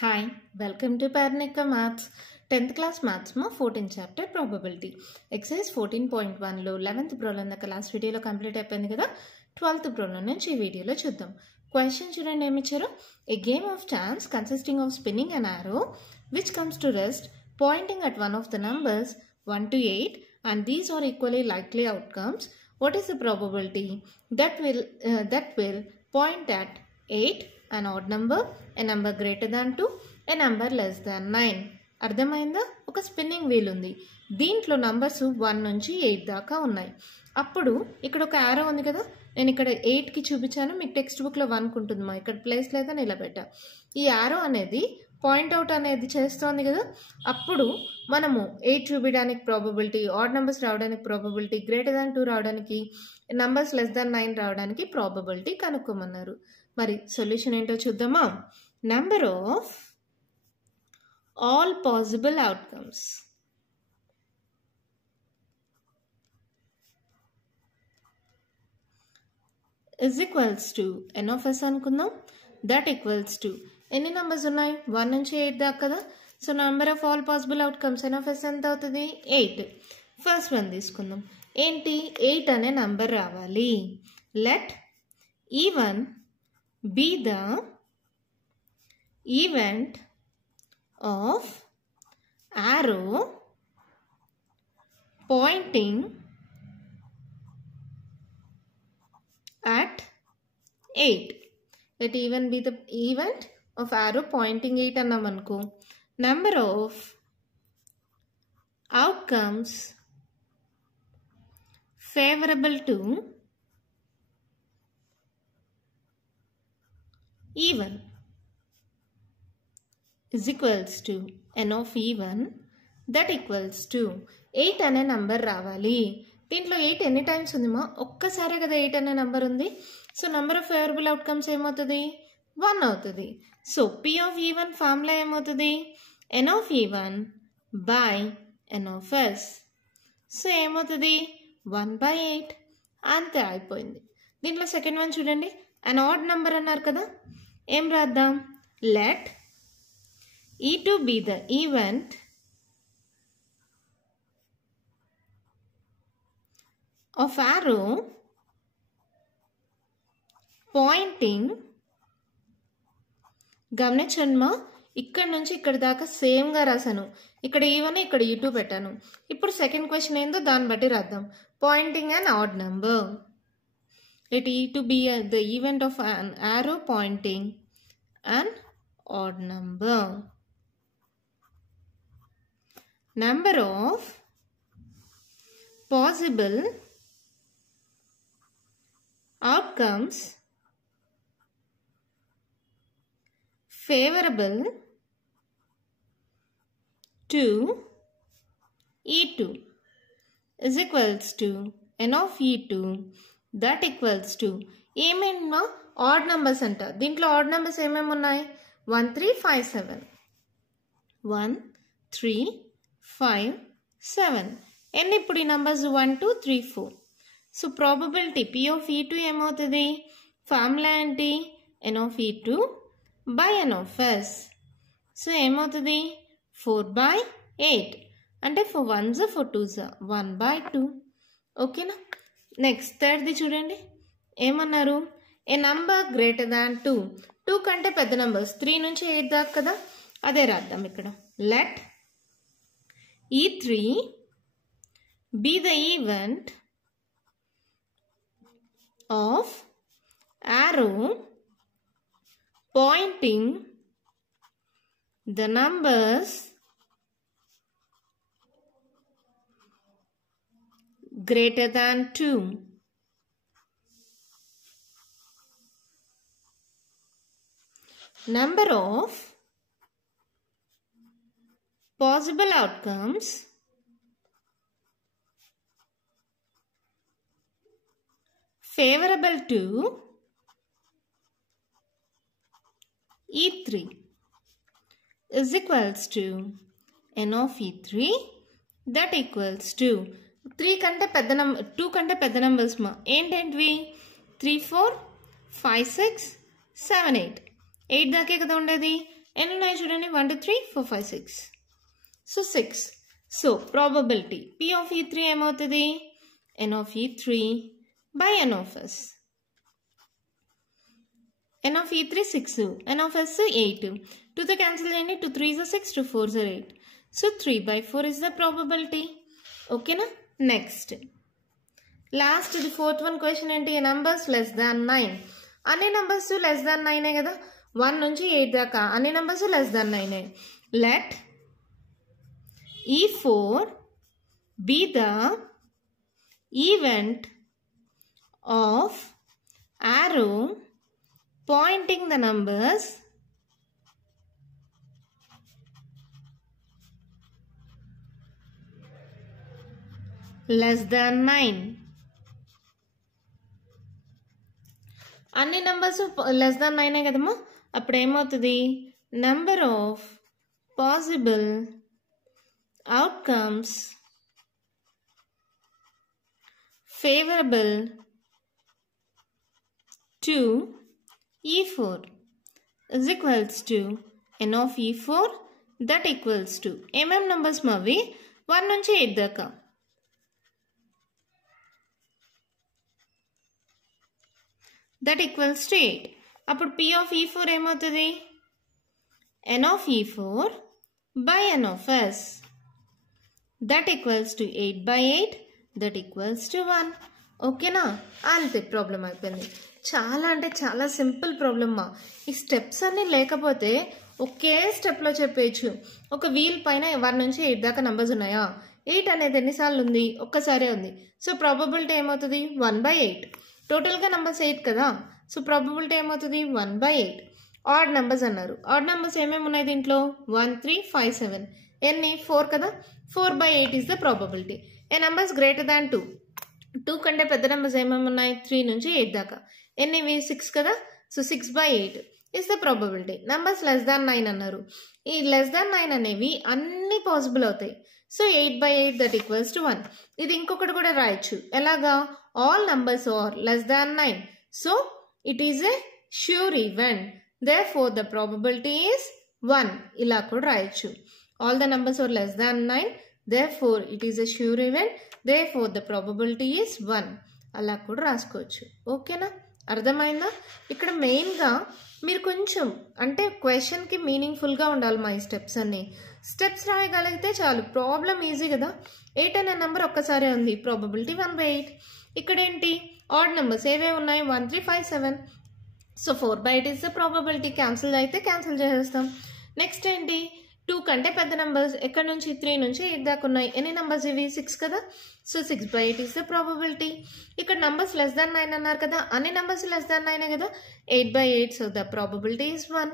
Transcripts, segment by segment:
Hi, welcome to Parnika Maths. 10th class maths ma 14th chapter probability. Exercise 14.1 లో 11th problem దాకా last వీడియోలో complete అయిపోయింది కదా. 12th problem నుంచి ఈ వీడియోలో చూద్దాం. క్వశ్చన్ చూడండి ఏమి ఇచ్చారు. A game of chance consisting of spinning an arrow which comes to rest pointing at one of the numbers 1 to 8 and these are equally likely outcomes. What is the probability that will point at 8, an odd number, a number greater than 2, a number less than 9. అర్థమైందా? ఒక spinning wheel ఉంది. దీంట్లో numbers 1 నుంచి 8 దాకా ఉన్నాయి. అప్పుడు ఇక్కడ ఒక యారో ఉంది కదా, నేను ఇక్కడ 8కి చూపించాను, మీకు టెక్స్ట్ బుక్లో 1కి ఉంటుందమ్మా, ఇక్కడ ప్లేస్ లేదా నిలబెట్టా. ఈ యారో అనేది పాయింట్అవుట్ అనేది చేస్తోంది కదా, అప్పుడు మనము 8 చూపించడానికి ప్రాబబిలిటీ, ఆడ్ నెంబర్స్ రావడానికి ప్రాబబిలిటీ, గ్రేటర్ దాన్ 2 రావడానికి, నంబర్స్ లెస్ దాన్ 9 రావడానికి ప్రాబబిలిటీ కనుక్కోమన్నారు. మరి సొల్యూషన్ ఏంటో చూద్దామా. Number of all possible outcomes is equals to n of s అనుకుందాం. దట్ ఈక్వల్స్ టు ఎన్ని నెంబర్స్ ఉన్నాయి, 1 నుంచి 8 దాకా కదా. So number of all possible outcomes n of s ఎంత అవుతుంది, 8. ఫస్ట్ వన్ తీసుకుందాం. ఏంటి, 8 అనే నంబర్ రావాలి. Let E1 be the event of arrow pointing at 8. Let E1 be the event of arrow pointing 8 అన్నామనుకో. Number of outcomes favorable to E1 is equals to n of E1 that equals to 8 అనే number రావాలి. దీంట్లో 8 ఎన్ని times ఉందిమా, ఒక్కసారే కదా 8 అనే number ఉంది. So number of favourable outcomes ఏమవుతుంది, 1 అవుతుంది. So P of E1 formula ఏమవుతుంది, n of E1 by n of s. So ఏమవుతుంది, 1/8. అంతే, అయిపోయింది. దీంట్లో సెకండ్ వన్ చూడండి, an odd నెంబర్ అన్నారు కదా, ఏం రాద్దాం. Let E2 be the event of arrow pointing, గమనించండి, ఇక్కడ నుంచి ఇక్కడ దాకా సేమ్గా రాశాను. ఇక్కడ E1 ఇక్కడ E2 పెట్టాను. ఇప్పుడు సెకండ్ క్వశ్చన్ ఏందో దాన్ని బట్టి రాద్దాం. Pointing an odd number. Let E2 be the event of an arrow pointing an odd number. Number of possible outcomes favorable to E2 is equals to n of E2 that equals to, ఏమేమో odd numbers అంట. దీంట్లో odd numbers ఏమేమి ఉన్నాయి, 1 3 5 7, 1 3 5 7. ఎన్ని ఇప్పుడు ఈ numbers 1 2 3 4. So probability P of E2 ఏమవుతుంది, formula ఏంటి, n of E2 by n of s. So ఏమవుతుంది, 4/8. అంటే 4 1s 4 2s 1/2. ఓకేనా. నెక్స్ట్ థర్డ్ది చూడండి, ఏమన్నారు, ఏ నంబర్ గ్రేటర్ దాన్ 2. 2 కంటే పెద్ద నంబర్స్ 3 నుంచి 8 దాకా కదా, అదే రాద్దాం ఇక్కడ. Let E3 be the event of arrow pointing the numbers greater than 2. Number of possible outcomes favorable to E3 is equals to n of E3 that equals to 3 కంటే పెద్ద నంబర్ 2 కంటే పెద్ద నంబర్స్ మా ఏంటేంటివి, 3 4 5 6 7 8 8 దాకే కదా ఉండేది. ఎన్ని ఉన్నాయి చూడండి, 1 2 3 4 5 6. So 6. So probability P of E3 ఏమవుతుంది, N of E3 by N of S. N of E3 6, N of S 8. 2 తో క్యాన్సిల్ చేయండి, 2 3 is 6, 2 4 is 8. So 3 by 4 is the probability. ఓకేనా. Next last the fourth one question ఏంటి, numbers less than 9. అన్ని numbers less than 9 కదా, 1 నుంచి 8 దాకా అన్ని numbers less than 9. Let E4 be the event of arrow pointing the numbers less than 9. అన్ని numbers less than 9 కదమ్మా, అప్పుడు ఏమవుతుంది, number of possible outcomes favourable to E4 is equals to N of E4 that equals to ఏమేం numbers మావి 1 నుంచి 8 దాకా. That equals to 8. అప్పుడు P of E4 ఏమవుతుంది, N of E4 by N of S. That equals to 8 by 8. That equals to 1. ఓకేనా, అంతే problem అయిపోయింది. చాలా అంటే చాలా సింపుల్ ప్రాబ్లమ్మా. ఈ స్టెప్స్ అన్నీ లేకపోతే ఒకే స్టెప్లో చెప్పేయచ్చు. ఒక వీల్ పైన 1 నుంచి 8 దాకా నంబర్స్ ఉన్నాయా, 8 అనేది ఎన్నిసార్లు ఉంది, ఒక్కసారే ఉంది. సో ప్రాబబిలిటీ ఏమవుతుంది, 1 by 8. టోటల్గా నంబర్స్ 8 కదా, సో ప్రాబబిలిటీ ఏమవుతుంది 1 by 8. ఆడ్ నెంబర్స్ అన్నారు. ఆడ్ నెంబర్స్ ఏమేమి ఉన్నాయి దీంట్లో, 1 3 5 7. ఎన్ని, 4 కదా, 4 by 8 is the probability. A numbers greater than 2. 2 కంటే పెద్ద నెంబర్స్ ఏమేమి ఉన్నాయి, 3 నుంచి 8 దాకా. ఎన్నివి, 6 కదా, so 6 by 8 is the probability. Numbers less than 9 అన్నారు. ఈ లెస్ దాన్ 9 అనేవి అన్ని పాసిబుల్ అవుతాయి. So 8 by 8 that equals to 1. ఇది ఇంకొకటి కూడా రాయొచ్చు, ఎలాగా, all numbers are less than 9. So it is a sure event. Therefore the probability is 1. ఇలా కూడా రాయొచ్చు. All the numbers are less than 9. Therefore it is a sure event. Therefore the probability is 1. అలా కూడా రాసుకోవచ్చు. ఓకేనా, అర్థమైందా. ఇక్కడ మెయిన్గా మీరు కొంచెం అంటే క్వశ్చన్కి మీనింగ్ఫుల్గా ఉండాలి. మా ఈ స్టెప్స్ అన్నీ స్టెప్స్ రాయగలిగితే చాలు, ప్రాబ్లం ఈజీ కదా. 8 అనే నెంబర్ ఒక్కసారే ఉంది, ప్రాబబిలిటీ 1 by 8. ఇక్కడ ఏంటి, ఆడ్ నెంబర్స్ ఏవే ఉన్నాయి, 1 3 5 7. So 4 by 8 is the probability. Cancel అయితే క్యాన్సిల్ చేసేస్తాం. నెక్స్ట్ ఏంటి, 2 కంటే పెద్ద నెంబర్స్ ఎక్కడ నుంచి, 3 నుంచి 8 దాకా ఉన్నాయి. ఎన్ని నెంబర్స్ ఇవి, 6 కదా, so 6 by 8 is the probability. ఇక్కడ నెంబర్స్ లెస్ దాన్ 9 అన్నారు కదా, అన్ని నెంబర్స్ లెస్ దాన్ 9 కదా, 8 by 8. So the probability is 1.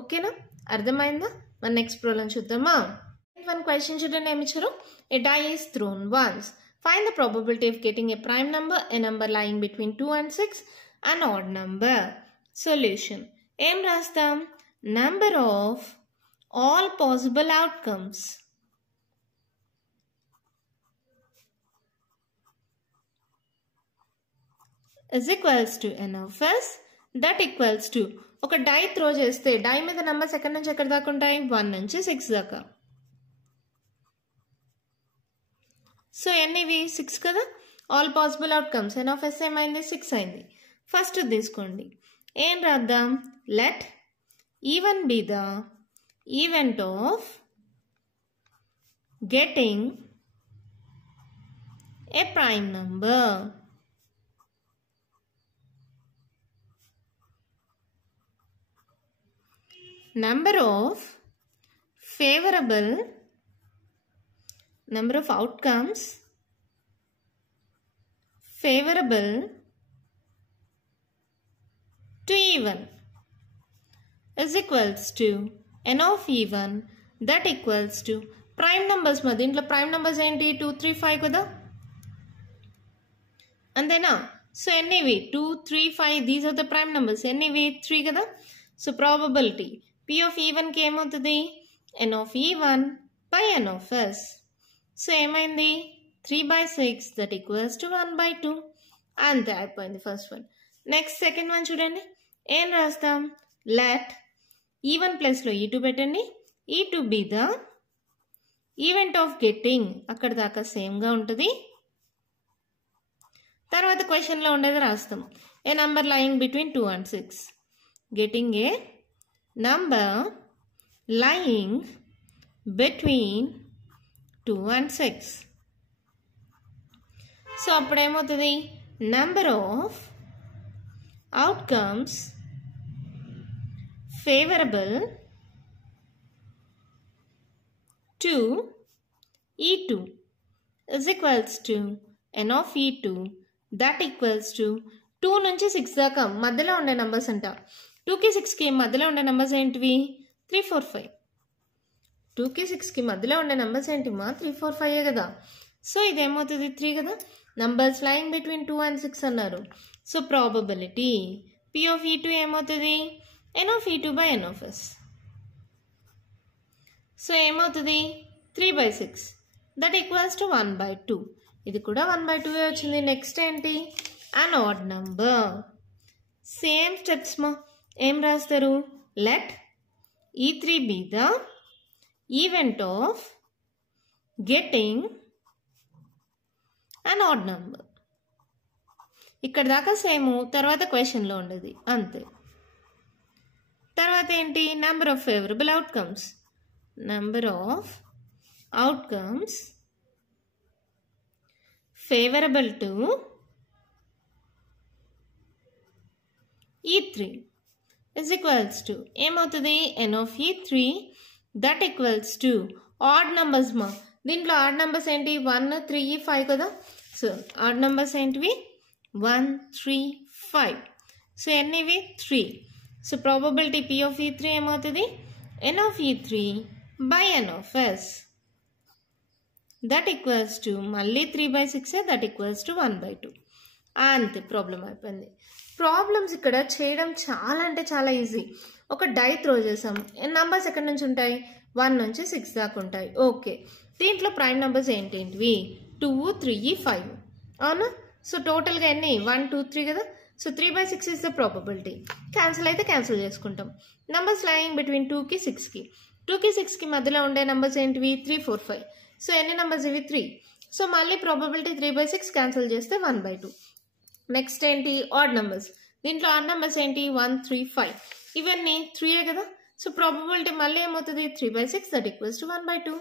ఓకేనా, అర్థమైందా. మన నెక్స్ట్ ప్రాబ్లం చూద్దామా. వన్ క్వశ్చన్ చూడండి, ఏమి ఇచ్చారు, a die is thrown once. Find the probability of getting a prime number, a number lying between 2 and 6, an odd number. Solution. ఏం రాస్తాం, number of all possible outcomes is equals to N of S that equals to, ఒక die throw చేస్తే die మీద numbers ఎక్కడి నుంచి ఎక్కడి దాకా ఉంటాయి, 1 నుంచి 6 దాకా. సో ఎన్నివి, 6 కదా, all possible outcomes. N of S ఏమైంది, 6 అయింది. ఫస్ట్ తీసుకోండి, ఏం రాద్దాం, let even be the event of getting A prime number. Number of favorable, number of outcomes favorable to even is equals to N of even that equals to prime numbers. మా దీంట్లో prime numbers ఏంటి, 2 3 5 కదా, అంతేనా. So ఎన్నివి, 2 3 5, these are the prime numbers. ఎన్నివి, 3 కదా. So probability P of even కి ఏమవుతుంది, N of even by N of S. So ఏమైంది, 3 by 6 that equals to 1 by 2. అంతే అయిపోయింది first one. Next second one చూడండి, ఏం రాస్తాం, లెట్ E1 ప్లస్లో E2 పెట్టండి. E2 be the event of getting, అక్కడ దాకా సేమ్గా ఉంటుంది. తర్వాత క్వశ్చన్లో ఉండేది రాస్తాం. A number lying between 2 and 6. Getting a number lying between 2 and 6. So అప్పుడేమవుతుంది, number of outcomes favourable to E2 is equals to n of E2 that equals to 2 నుంచి 6 దాకా మధ్యలో ఉండే నంబర్స్ అంట. 2కి 6కి మధ్యలో ఉండే నంబర్స్ ఏంటివి? 3, 4, 5. 2కి 6కి మధ్యలో ఉండే నంబర్స్ ఏంటిమా? 3, 4, 5 కదా. సో ఇదేమవుతుంది 3 కదా. నంబర్స్ లయింగ్ బిట్వీన్ 2 and 6 అన్నారు. So probability P of E2 ఏమవుతుంది? n of E2 by n of s. So ఏమవుతుంది 3/6 దట్ ఈక్వల్స్ టు 1/2. ఇది కూడా 1/2 వచ్చింది. నెక్స్ట్ ఏంటి? అన్ ఆడ్ నంబర్. సేమ్ స్టెప్స్ మా ఏం రాస్తారు? Let E3 be the event of getting an odd number. ఇక్కడ దాకా సేమ్, తర్వాత క్వశ్చన్లో ఉండేది అంతే. తర్వాత ఏంటి? Number of favourable outcomes. Number of outcomes favorable to E3 is equals to ఏమవుతుంది? n of E3 that equals to odd numbers మా. దీంట్లో odd numbers ఏంటి? 1, 3, 5 కదా. సో odd numbers ఏంటివి? 1, 3, 5. సో ఎన్నివి? 3. So probability P of E3 ఏమవుతుంది? n of E3 by n of s that equals to మళ్ళీ 3/6 that equals to 1/2. అంతే, problem అయిపోయింది. ప్రాబ్లమ్స్ ఇక్కడ చేయడం చాలా అంటే చాలా ఈజీ. ఒక డై త్రో చేసాం. నంబర్స్ ఎక్కడి నుంచి ఉంటాయి? 1 నుంచి 6 దాకా ఉంటాయి. ఓకే, దీంట్లో ప్రైమ్ నెంబర్స్ ఏంటేంటివి? 2, 3, 5 అవునా. సో టోటల్గా ఎన్ని? 1, 2, 3 కదా. So 3/6 is the probability. Cancel అయితే క్యాన్సిల్ చేసుకుంటాం. నంబర్స్ లయింగ్ బిట్వీన్ 2కి 6కి 2కి 6కి మధ్యలో ఉండే నెంబర్స్ ఏంటివి? 3, 4, 5. సో ఎన్ని నెంబర్స్ ఇవి? 3. సో మళ్ళీ ప్రాబబిలిటీ 3/6 క్యాన్సిల్ చేస్తే 1/2. నెక్స్ట్ ఏంటి? Odd numbers. దీంట్లో ఆడ్ నెంబర్స్ ఏంటి? 1, 3, 5. ఇవన్నీ 3 కదా. సో ప్రాబబిలిటీ మళ్ళీ ఏమవుతుంది? 3/6 దట్ ఈక్వల్స్ టు 1/2.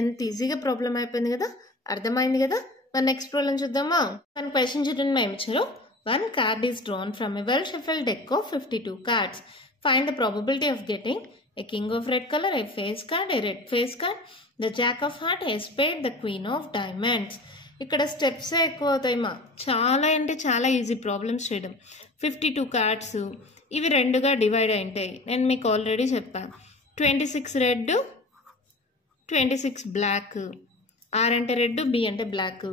ఎంత ఈజీగా ప్రాబ్లం అయిపోయింది కదా. అర్థమైంది కదా. మరి నెక్స్ట్ ప్రాబ్లం చూద్దామా? మన క్వశ్చన్ చూడండి. మేము ఇచ్చారు, 1 card is drawn from a well shuffled deck of 52 cards. Find the probability of getting a king of red color, a face card, a red face card, the jack of heart, a spade, the queen of diamonds. ఇక్కడ steps ఎక్కువ అవుతాయి మా. చాలా అంటే చాలా easy problems చేయడం. 52 cards, ఇవి రెండుగా డివైడ్ అయింటాయి. నేను మీకు ఆల్రెడీ చెప్పాను. 26 రెడ్, 26 బ్లాక్. ఆర్ అంటే రెడ్, బి అంటే బ్లాక్.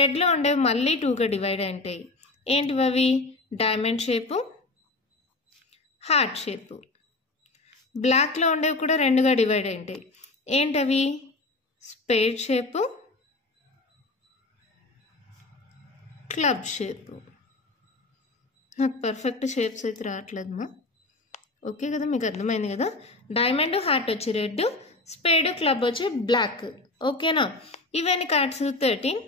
రెడ్లో ఉండేవి మళ్ళీ 2గా డివైడ్ అయింటాయి. ఏంటివి అవి? Diamond shape, heart shape. బ్లాక్లో ఉండేవి కూడా రెండుగా డివైడ్ అయింటాయి. ఏంటవి? Spade shape, club shape. నాకు పర్ఫెక్ట్ షేప్స్ అయితే రావట్లేదమ్మా. ఓకే కదా, మీకు అర్థమైంది కదా. డైమండ్, హార్ట్ వచ్చి రెడ్, స్పేడ్, క్లబ్ వచ్చి బ్లాక్. ఓకేనా. ఇవన్నీ కార్డ్స్ 13,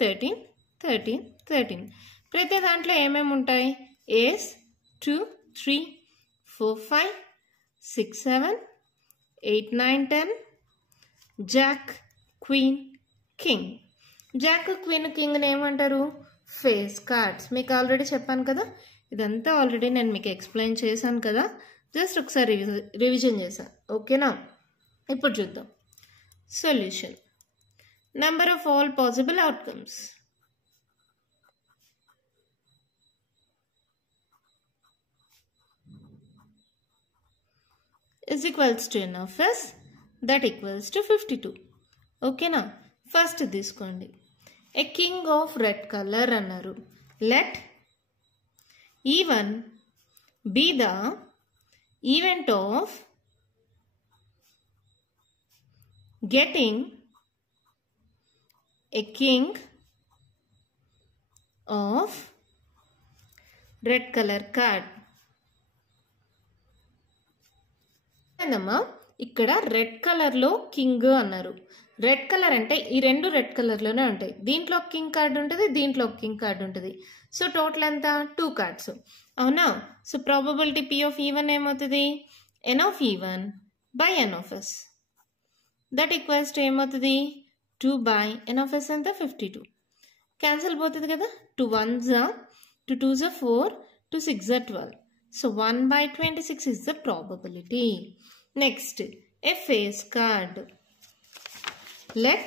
13, 13, 13. ప్రతి దాంట్లో ఏమేమి ఉంటాయి? Ace 2, 3, 4, 5, 6, 7, 8, 9, 10. Jack, queen, king. Jack, queen, కింగ్ని ఏమంటారు? Face cards. మీకు ఆల్రెడీ చెప్పాను కదా. ఇదంతా ఆల్రెడీ నేను మీకు ఎక్స్ప్లెయిన్ చేశాను కదా. జస్ట్ ఒకసారి రివిజన్ చేశాను. ఓకేనా. ఇప్పుడు చూద్దాం solution. Number of all possible outcomes is equals to n of s that equals to 52. ఓకేనా. ఫస్ట్ తీసుకోండి. A king of red colour అన్నారు. Let E1 be the event of getting a king of red color card. ఏందమ్మా ఇక్కడ red కలర్లో king అన్నారు. Red colour అంటే ఈ రెండు రెడ్ కలర్లోనే ఉంటాయి. దీంట్లో కింగ్ కార్డ్ ఉంటుంది, దీంట్లో కింగ్ కార్డ్ ఉంటుంది. సో టోటల్ ఎంత 2 కార్డ్స్ అవునా. So probability P of E1 ఏమవుతుంది N of E1 by N of S. That equals to ఏమవుతుంది 2 by N of S ఎంత 52. క్యాన్సిల్ పోతుంది కదా. 2 1s 2 2s 4 2 6 12. So 1 by 26 is the probability. Next, a face card. Let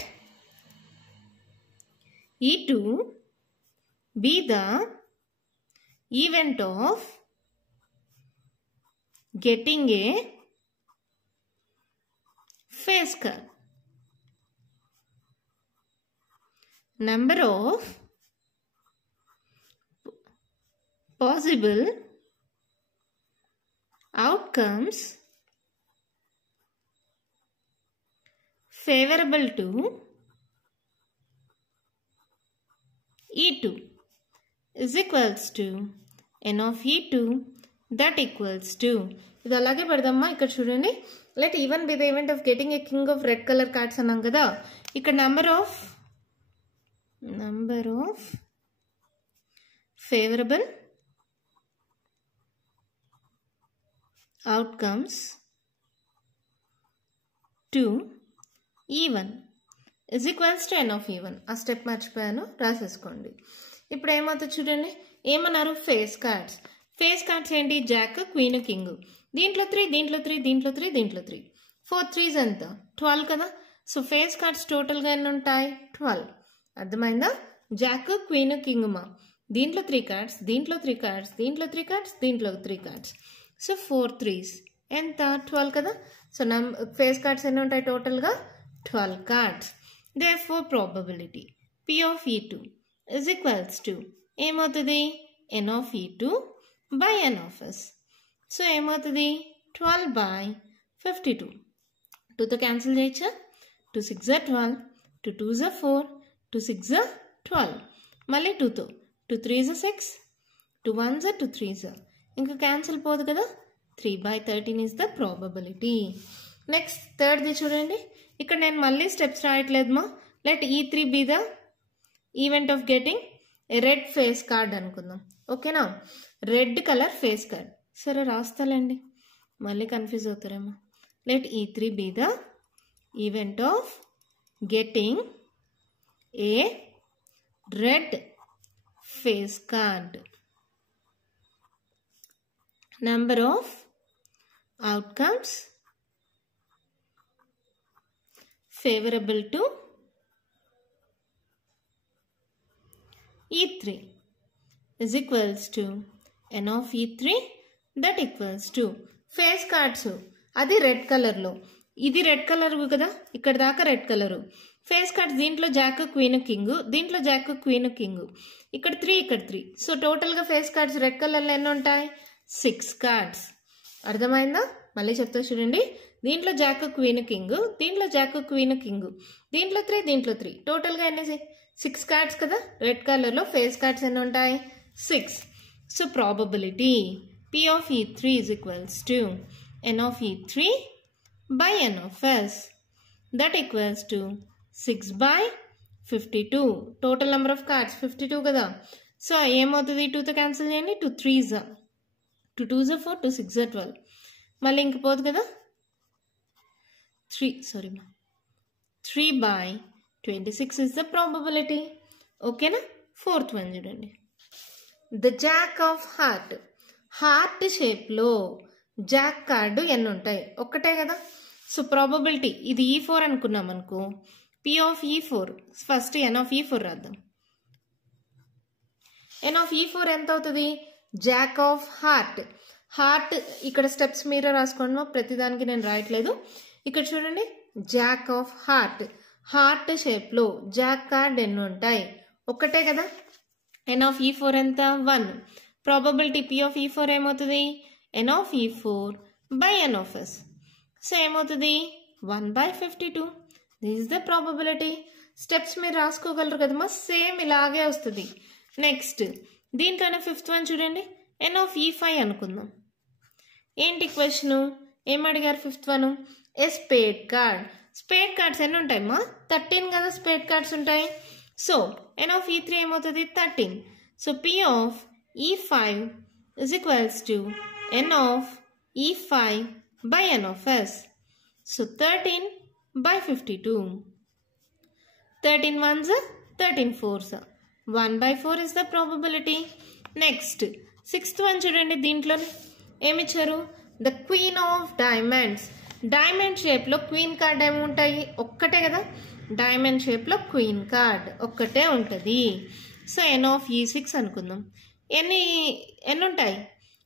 E2 be the event of getting a face card. Number of possible outcomes favorable to E2 is equals to N of E2 that equals to ఇది అలాగే పెడదామా. ఇక్కడ చూడండి let even be the event of getting A king of red colour cards అన్నాం కదా. ఇక్కడ number of favourable outcomes to E1 is equals to N of E1. ఆ step మర్చిపోయాను, రాసేసుకోండి. ఇప్పుడు ఏమవుతుంది చూడండి, ఏమన్నారు ఫేస్ కార్డ్స్. ఫేస్ కార్డ్స్ ఏంటి జాక్ క్వీన్ కింగ్. దీంట్లో 3 దీంట్లో 3 దీంట్లో 3 దీంట్లో 3 4 3s ఎంత 12 కదా. సో ఫేస్ కార్డ్స్ టోటల్గా ఎన్ని ఉంటాయి 12. అర్థమైందా. జాక్ క్వీన్ కింగ్ మా దీంట్లో 3 కార్డ్స్ దీంట్లో 3 కార్డ్స్ దీంట్లో 3 కార్డ్స్ దీంట్లో 3 కార్డ్స్. సో 4 3s ఎంత 12 కదా. సో ఫేస్ కార్డ్స్ ఎన్ని ఉంటాయి టోటల్గా 12 cards. Therefore probability P of E2 is equals to ఏమవుతుంది N of E2 by N of S. So ఏమవుతుంది 12 by 52. 2తో క్యాన్సిల్ చేయొచ్చా. 2 6 12 2 2s 4 2 6 12. మళ్ళీ 2తో 2 3s 6 2 1s 2 3s ఇంకా క్యాన్సిల్ పోదు కదా. 3 by 13 is the probability. Next థర్డ్ది చూడండి. ఇక్కడ నేను మళ్ళీ స్టెప్స్ రాయట్లేదు మా. Let E3 be the event of getting a red face card అనుకుందాం. ఓకేనా. Red colour face card. సరే రాస్తాలేండి, మళ్ళీ కన్ఫ్యూజ్ అవుతారేమో. Let E3 be the event of getting a red face card. Number of outcomes favorable to E3 is equals to N of E3 that equals to face cards అది red కలర్లో, ఇది red colour కదా, ఇక్కడ దాకా red colour. Face cards దీంట్లో Jack queen king దీంట్లో Jack queen king ఇక్కడ 3 ఇక్కడ 3. సో టోటల్గా ఫేస్ కార్డ్స్ రెడ్ కలర్లో ఎన్ని ఉంటాయి 6 కార్డ్స్. అర్థమైందా. మళ్ళీ చెప్తా చూడండి. దీంట్లో జాక్ క్వీన్ కింగ్ దీంట్లో జాక్ క్వీన్ కింగ్ దీంట్లో 3 దీంట్లో 3 టోటల్గా ఎన్ని 6 కార్డ్స్ కదా. రెడ్ కలర్లో ఫేస్ కార్డ్స్ ఎన్ని ఉంటాయి 6. So probability P of E3 is equals to N of E3 by N of S. That equals to 6 by 52. Total number of cards 52 కదా. సో ఏమవుతుంది 2తో క్యాన్సిల్ చేయండి. 2 3s 2 2s 4 2 6 12. మళ్ళీ ఇంక పోదు కదా. 3 by 26 is the probability. ఓకేనా. Fourth one చూడండి. ద జాక్ ఆఫ్ హార్ట్ షేప్లో జాక్ కార్డు ఎన్ని ఉంటాయి ఒక్కటే కదా. సో ప్రాబబిలిటీ ఇది E4 అనుకున్నాం అనుకో. P of E4 first N of E4 రాద్దాం. N of E4 ఎంత అవుతుంది జాక్ ఆఫ్ హార్ట్ ఇక్కడ స్టెప్స్ మీరే రాసుకోండి, ప్రతిదానికి నేను రాయట్లేదు. ఇక్కడ చూడండి జాక్ ఆఫ్ హార్ట్ షేప్లో జాక్ కార్డ్ ఎన్ని ఉంటాయి ఒక్కటే కదా. N of E4 ఎంత 1. ప్రాబబిలిటీ P of E4 ఏమవుతుంది N of E4 by N of S. So ఏమవుతుంది 1 by 52. This is the probability. Steps మీరు రాసుకోగలరు కదమ్మా, సేమ్ ఇలాగే వస్తుంది. నెక్స్ట్ దీంట్లోనే ఫిఫ్త్ వన్ చూడండి. N of E5 అనుకుందాం. ఏంటి క్వశ్చను ఏం అడిగారు fifth one? A spade card. Spade cards ఎన్ని ఉంటాయమ్మా? 13 కదా స్పేడ్ కార్డ్స్ ఉంటాయి. సో n of E3 ఏమవుతుంది? 13. So P of E5 is equals to n of E5 by n of S. So 13 by 52. 13 ones, 13 fours. 1 by 4 is the probability. Next, sixth one చూడండి. దీంట్లో ఏమిచ్చారు? The queen of diamonds. Diamond షేప్లో queen card ఏముంటాయి? ఒక్కటే కదా. Diamond షేప్లో queen card ఒక్కటే ఉంటుంది. సో ఎన్ ఆఫ్ E6 అనుకుందాం. ఎన్ని ఉంటాయి?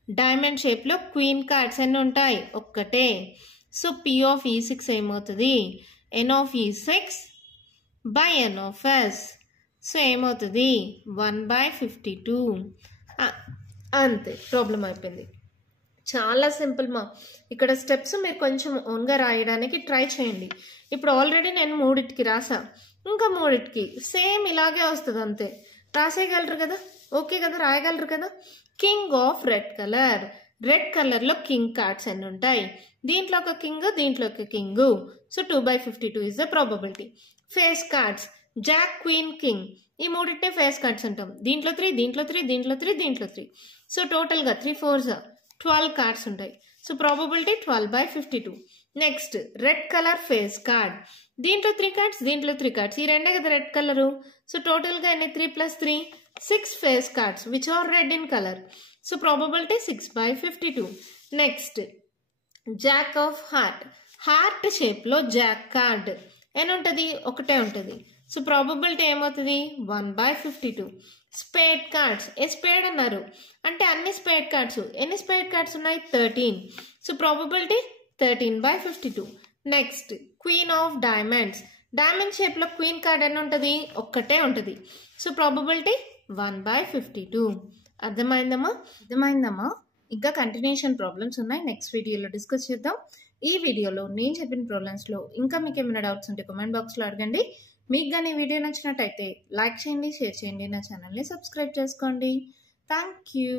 డైమండ్ షేప్లో క్వీన్ కార్డ్స్ ఎన్ని ఉంటాయి? ఒక్కటే. సో P of E6 ఏమవుతుంది? n of E6 by n of S. So ఏమవుతుంది? 1 by 52. అంతే, ప్రాబ్లం అయిపోయింది. చాలా సింపుల్ మా. ఇక్కడ స్టెప్స్ మీరు కొంచెం ఓన్గా రాయడానికి ట్రై చేయండి. ఇప్పుడు ఆల్రెడీ నేను 3కి రాసా, ఇంకా 3కి సేమ్ ఇలాగే వస్తుంది అంతే. రాసేయగలరు కదా? ఓకే కదా, రాయగలరు కదా? King of red colour. Red కలర్లో కింగ్ కార్డ్స్ ఎన్ని ఉంటాయి? దీంట్లో ఒక కింగ్, దీంట్లో ఒక king. So 2 by 52 is the probability. Face cards Jack, queen, king. ఈ మూడింటినే ఫేస్ కార్డ్స్ అంటాం. దీంట్లో 3, దీంట్లో 3, దీంట్లో 3, దీంట్లో 3. సో టోటల్గా 3 4s 12 కార్డ్స్ ఉంటాయి. So probability 12 by 52. Next red colour face card. దీంట్లో 3 కార్డ్స్, దీంట్లో 3 కార్డ్స్. ఈ రెండే కదా రెడ్ కలరు. సో టోటల్గా ఎన్ని? 3 + 3 6 face cards which are red in colour. So probability 6 by 52. Next jack of heart. Heart షేప్లో జాక్ కార్డ్ ఎన్ని ఉంటుంది? ఒకటే ఉంటుంది. సో ప్రాబబిలిటీ ఏమవుతుంది? 1 by 52. Spade cards. A spade అన్నారు అంటే అన్ని స్పేడ్ కార్డ్స్. ఎన్ని స్పేడ్ కార్డ్స్ ఉన్నాయి? 13. So probability 13 by 52. Next queen of diamonds. Diamond షేప్లో క్వీన్ కార్డ్ ఎన్ని ఉంటుంది? ఒక్కటే ఉంటుంది. So probability 1 by 52. అర్థమైందమ్మా? ఇంకా కంటిన్యూషన్ ప్రాబ్లమ్స్ ఉన్నాయి, నెక్స్ట్ వీడియోలో డిస్కస్ చేద్దాం. ఈ వీడియోలో నేను చెప్పిన ప్రాబ్లమ్స్లో ఇంకా మీకు ఏమైనా డౌట్స్ ఉంటే కామెంట్ బాక్స్లో అడగండి. మీకు కానీ వీడియో నచ్చినట్టయితే లైక్ చేయండి, షేర్ చేయండి, నా ఛానల్ని సబ్స్క్రైబ్ చేసుకోండి. Thank you.